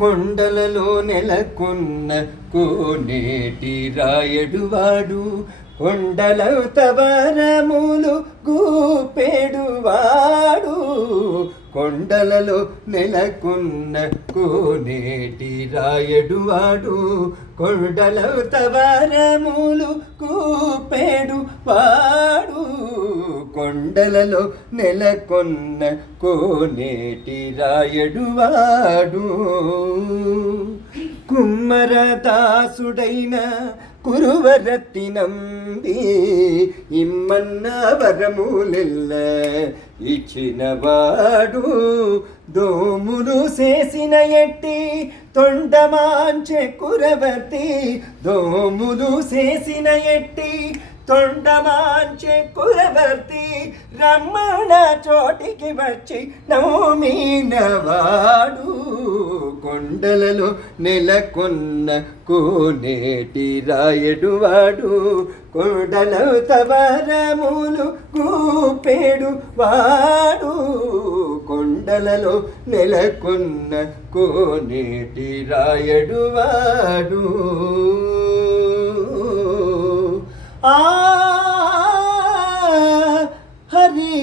కొండలలో నెలకొన్న కోనేటి రాయడువాడు కొండలవరములు గూపెడువాడు కొండలలో నెలకొన్న కోనేటి రాయడువాడు కొండలవరములు గూపెడువాడు కొండలలో నెలకొన్న కోనేటి రాయడువాడు కుమ్మరదాసుడైన కురువరత్తి నంబి ఇమ్మన్న వరములెల్ల ఇచ్చినవాడు దోములు చేసిన ఎట్టి తొండమాంచె కురవర్తి దోములు చేసిన ఎట్టి తొండమాంచె కురవర్తి రమ్మణ చోటికి వచ్చి నవమీనవాడు కొండలలో నెలకొన్న కోనేటి రాయడువాడు కొండలవరములు గూపెడువాడు కొండలలో నెలకొన్న కోనేటి రాయడువాడు హరి